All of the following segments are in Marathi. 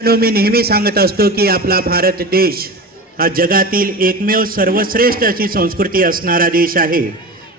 मित्रांनो, मी नेहमी सांगत असतो की आपला भारत देश हा जगातील एकमेव सर्वश्रेष्ठ अशी संस्कृती असणारा देश आहे.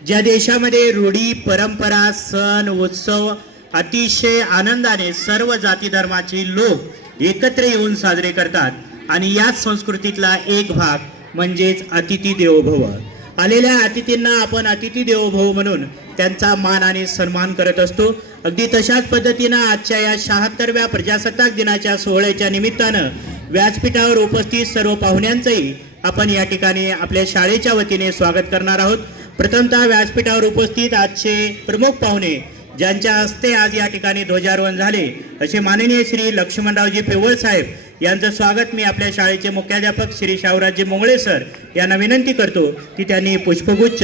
ज्या देशामध्ये रूढी परंपरा सण उत्सव अतिशय आनंदाने सर्व जाती धर्माचे लोक एकत्र येऊन साजरे करतात आणि याच संस्कृतीतला एक भाग म्हणजेच अतिथी देवोभव. आलेल्या अतिथींना आपण अतिथी देवोभव म्हणून त्यांचा मान आणि सन्मान करत असतो. अगदी तशाच पद्धतीनं आजच्या या शहात्तरव्या प्रजासत्ताक दिनाच्या सोहळ्याच्या निमित्तानं व्यासपीठावर उपस्थित सर्व पाहुण्यांचंही आपण या ठिकाणी आपल्या शाळेच्या वतीने स्वागत करणार आहोत. प्रथमतः व्यासपीठावर उपस्थित आजचे प्रमुख पाहुणे ज्यांच्या हस्ते आज या ठिकाणी ध्वजारोहण झाले असे माननीय श्री लक्ष्मणरावजी पेवळ साहेब यांचं स्वागत मी आपल्या शाळेचे मुख्याध्यापक श्री शाहूराजी मोंगळे सर यांना विनंती करतो की त्यांनी पुष्पगुच्छ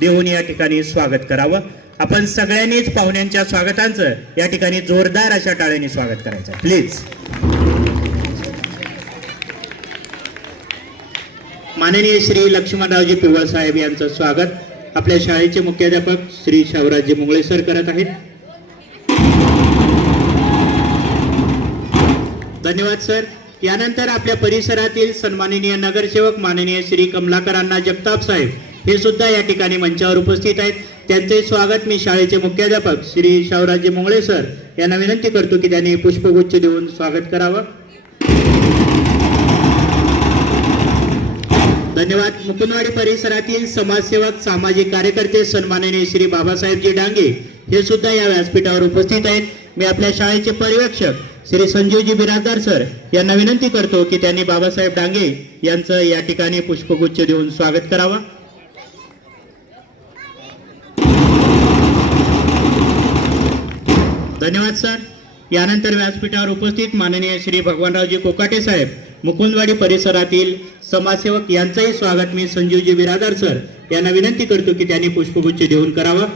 देऊन या ठिकाणी स्वागत करावं. आपण सगळ्यांनीच पाहुण्यांच्या स्वागतांचं या ठिकाणी जोरदार अशा टाळ्यांनी स्वागत करायचं प्लीज. माननीय श्री लक्ष्मणरावजी पिवळ साहेब यांचं स्वागत. आपल्या शाळेचे मुख्याध्यापक श्री शाहूराजी मुंगळे सर करत आहेत. धन्यवाद सर. यानंतर आपल्या परिसरातील सन्माननीय नगरसेवक माननीय श्री कमलाकरांना जगताप साहेब हे सुद्धा या ठिकाणी मंचावर उपस्थित आहेत. त्यांचे स्वागत मी शाळेचे मुख्याध्यापक श्री शाहूराजी मुंगळे सर यांना विनंती करतो की त्यांनी पुष्पगुच्छ देऊन स्वागत करावं. धन्यवाद. मुकुंदवाडी परिसरातील समाजसेवक सामाजिक कार्यकर्ते सन्माननीय श्री बाबासाहेबजी डांगे हे सुद्धा या व्यासपीठावर उपस्थित आहेत. मी आपल्या शाळेचे पर्यवेक्षक श्री संजीवजी बिराजदार सर यांना विनंती करतो की त्यांनी बाबासाहेब डांगे यांचं या ठिकाणी पुष्पगुच्छ देऊन स्वागत करावं. धन्यवाद सर. यानंतर व्यासपीठावर उपस्थित माननीय श्री भगवानरावजी कोकाटे साहेब मुकुंदवाडी परिसरातील समाजसेवक यांचंही स्वागत मी संजीवजी बिरादार सर यांना विनंती करतो की त्यांनी पुष्पगुच्छ देऊन करावं.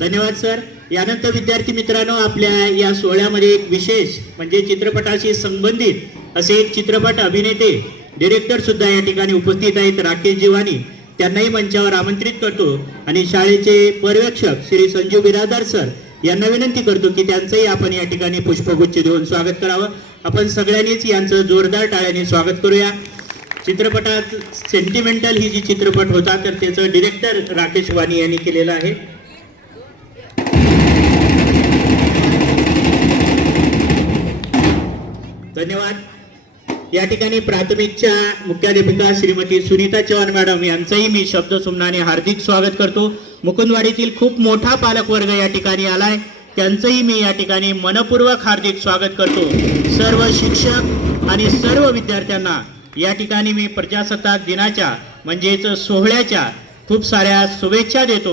धन्यवाद सर. यानंतर विद्यार्थी मित्रांनो आपल्या या सोहळ्यामध्ये एक विशेष म्हणजे चित्रपटाशी संबंधित असे एक चित्रपट अभिनेते डिरेक्टर सुद्धा या ठिकाणी उपस्थित आहेत राकेश जीवानी. त्यांनाही मंचावर आमंत्रित करतो आणि शाळेचे पर्यवेक्षक श्री संजीव बिरादार सर यांना विनंती करतो की त्यांचंही आपण या ठिकाणी पुष्पगुच्छ देऊन स्वागत करावं. आपण सगळ्यांनीच यांचं जोरदार टाळ्याने स्वागत करूया. चित्रपटात सेंटिमेंटल ही जी चित्रपट होता तर त्याचं डिरेक्टर राकेश वाणी यांनी केलेलं आहे. धन्यवाद. या ठिकाणी प्राथमिकच्या मुख्याध्यापिका श्रीमती सुनीता चव्हाण मॅडम यांचंही मी शब्द सुमनाने हार्दिक स्वागत करतो. मुकुंदवाडीतील खूप मोठा पालकवर्ग या ठिकाणी आलाय. त्यांचंही मी या ठिकाणी मनपूर्वक हार्दिक स्वागत करतो. सर्व शिक्षक आणि सर्व विद्यार्थ्यांना या ठिकाणी मी प्रजासत्ताक दिनाच्या म्हणजेच सोहळ्याच्या खूप साऱ्या शुभेच्छा देतो.